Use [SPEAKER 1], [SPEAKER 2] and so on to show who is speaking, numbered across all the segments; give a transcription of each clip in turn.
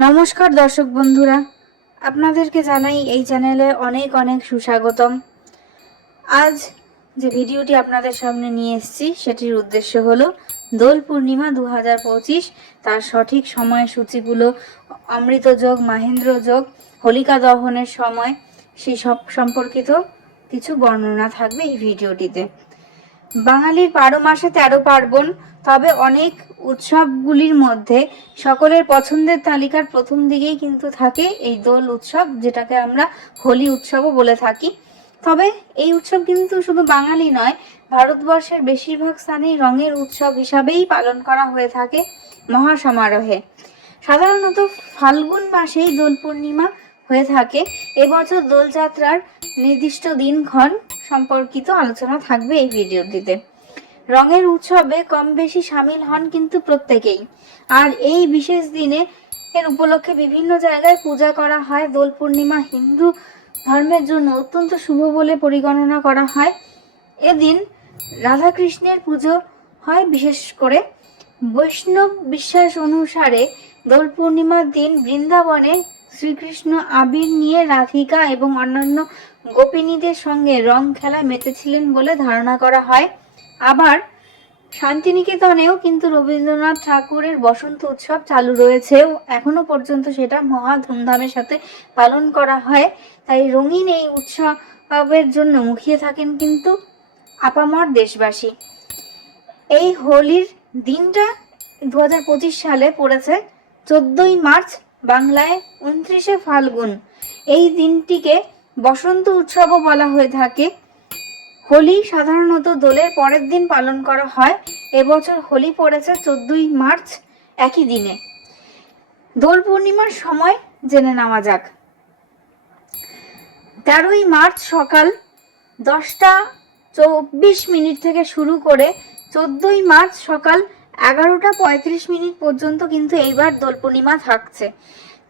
[SPEAKER 1] নমস্কার দর্শক বন্ধুরা। আপনাদেরকে জানাই এই চ্যানেলে অনেক অনেক সুস্বাগতম। আজ যে ভিডিওটি আপনাদের সামনে নিয়ে এসেছি, সেটির উদ্দেশ্য হলো দোল পূর্ণিমা দু হাজার পঁচিশ, তার সঠিক সময়সূচিগুলো, অমৃত যোগ, মাহেন্দ্র যোগ, হোলিকা দহনের সময়, সেই সব সম্পর্কিত কিছু বর্ণনা থাকবে এই ভিডিওটিতে। বাঙালির বারো মাসে তেরো পার্বণ, তবে অনেক উৎসবগুলির মধ্যে সকলের পছন্দের তালিকার প্রথম দিকেই কিন্তু থাকে এই দোল উৎসব, যেটাকে আমরা হোলি উৎসবও বলে থাকি। তবে এই উৎসব কিন্তু শুধু বাঙালি নয়, ভারতবর্ষের বেশিরভাগ স্থানেই রঙের উৎসব হিসাবেই পালন করা হয়ে থাকে মহাসমারোহে। সাধারণত ফাল্গুন মাসেই দোল পূর্ণিমা হয়ে থাকে। এবছর দোলযাত্রার নির্দিষ্ট দিনক্ষণ সম্পর্কিত আলোচনা থাকবে এই ভিডিওটিতে। রঙের উৎসবে কম বেশি সামিল হন কিন্তু প্রত্যেকেই। আর এই বিশেষ দিনে এর উপলক্ষে বিভিন্ন জায়গায় পূজা করা হয়। দোল পূর্ণিমা হিন্দু ধর্মের জন্য অত্যন্ত শুভ বলে পরিগণনা করা হয়। এদিন রাধাকৃষ্ণের পুজো হয় বিশেষ করে। বৈষ্ণব বিশ্বাস অনুসারে দোল পূর্ণিমার দিন বৃন্দাবনে শ্রীকৃষ্ণ আবির নিয়ে রাধিকা এবং অন্যান্য গোপিনীদের সঙ্গে রং খেলা মেতেছিলেন বলে ধারণা করা হয়। আবার শান্তিনিকেতনেও কিন্তু রবীন্দ্রনাথ ঠাকুরের বসন্ত উৎসব চালু রয়েছে। এখনও পর্যন্ত সেটা মহা ধুমধামের সাথে পালন করা হয়। তাই রঙিন এই উৎসবের জন্য মুখিয়ে থাকেন কিন্তু আপামর দেশবাসী। এই হোলির দিনটা দু হাজার পঁচিশ সালে পড়েছে। চোদ্দই মার্চ বাংলায় উনত্রিশে ফাল্গুন। এই দিনটিকে বসন্ত উৎসবও বলা হয়ে থাকে। হোলি সাধারণত দোলের পরের দিন পালন করা হয়। এবছর হোলি পড়েছে চোদ্দই মার্চ একই দিনে। দোল পূর্ণিমার সময় জেনে নেওয়া যাক। তেরোই মার্চ সকাল দশটা চব্বিশ মিনিট থেকে শুরু করে চোদ্দই মার্চ সকাল এগারোটা পঁয়ত্রিশ মিনিট পর্যন্ত কিন্তু এইবার দোল পূর্ণিমা থাকছে।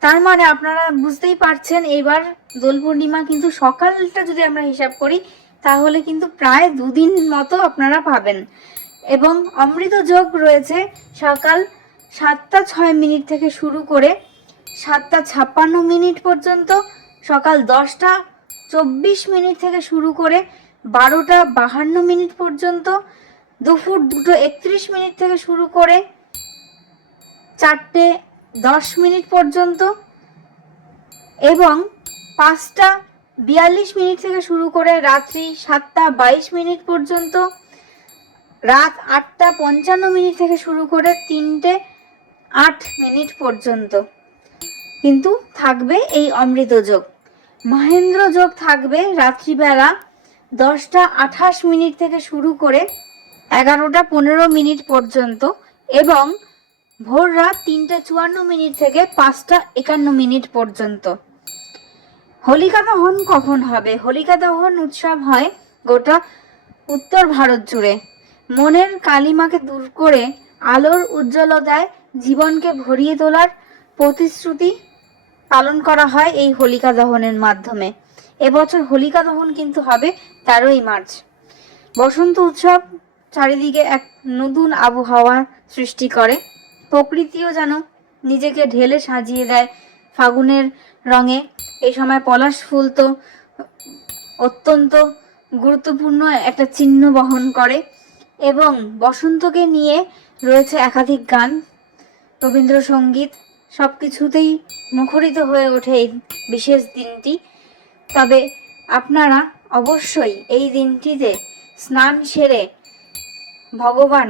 [SPEAKER 1] তার মানে আপনারা বুঝতেই পারছেন, এইবার দোল পূর্ণিমা কিন্তু সকালটা যদি আমরা হিসাব করি, তাহলে কিন্তু প্রায় দুদিন মতো আপনারা পাবেন। এবং অমৃত যোগ রয়েছে সকাল সাতটা ছয় মিনিট থেকে শুরু করে সাতটা ছাপ্পান্ন মিনিট পর্যন্ত, সকাল দশটা চব্বিশ মিনিট থেকে শুরু করে বারোটা বাহান্ন মিনিট পর্যন্ত দুপুর দুটো একত্রিশ মিনিট থেকে শুরু করে চারটে দশ মিনিট পর্যন্ত এবং পাঁচটা বিয়াল্লিশ মিনিট থেকে শুরু করে রাত্রি সাতটা বাইশ মিনিট পর্যন্ত, রাত আটটা পঞ্চান্ন মিনিট থেকে শুরু করে তিনটে আট মিনিট পর্যন্ত। কিন্তু থাকবে এই অমৃত যোগ। মহেন্দ্র যোগ থাকবে রাত্রিবেলা দশটা আঠাশ মিনিট থেকে শুরু করে এগারোটা পনেরো মিনিট পর্যন্ত এবং ভোর রাত তিনটে চুয়ান্ন মিনিট থেকে পাঁচটা একান্ন মিনিট পর্যন্ত। হোলিকা দহন কখন হবে? হোলিকা দহন উৎসব হয় গোটা উত্তর ভারত জুড়ে। মনের কালিমাকে দূর করে আলোর উজ্জ্বলতায় জীবনকে ভরিয়ে তোলার প্রতিশ্রুতি পালন করা হয় এই হোলিকা দহনের মাধ্যমে। এবছর হোলিকা দহন কিন্তু হবে তেরোই মার্চ। বসন্ত উৎসব চারিদিকে এক নতুন আবহাওয়া সৃষ্টি করে। প্রকৃতিও যেন নিজেকে ঢেলে সাজিয়ে দেয় ফাগুনের রঙে। এই সময় পলাশ ফুল তো অত্যন্ত গুরুত্বপূর্ণ একটা চিহ্ন বহন করে এবং বসন্তকে নিয়ে রয়েছে একাধিক গান। রবীন্দ্রসঙ্গীত সব কিছুতেই মুখরিত হয়ে ওঠে এই বিশেষ দিনটি। তবে আপনারা অবশ্যই এই দিনটিতে স্নান সেরে ভগবান,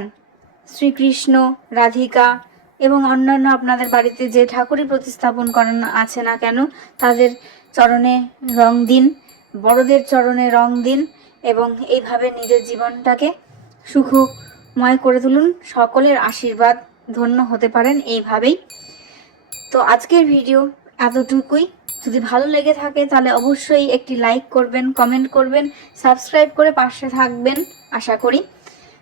[SPEAKER 1] শ্রীকৃষ্ণ, রাধিকা এবং অন্যান্য আপনাদের বাড়িতে যে ঠাকুরই প্রতিস্থাপন করানো আছে না কেন, তাদের চরণে রং দিন, বড়দের চরণে রং দিন এবং এইভাবে নিজের জীবনটাকে সুখময় করে তুলুন। সকলের আশীর্বাদ ধন্য হতে পারেন এইভাবেই। তো আজকের ভিডিও এতটুকুই। যদি ভালো লেগে থাকে তাহলে অবশ্যই একটি লাইক করবেন, কমেন্ট করবেন, সাবস্ক্রাইব করে পাশে থাকবেন, আশা করি।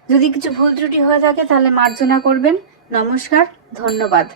[SPEAKER 1] যদি কিছু ভুল ত্রুটি হয়ে থাকে তাহলে মার্জনা করবেন। নমস্কার ধন্যবাদ।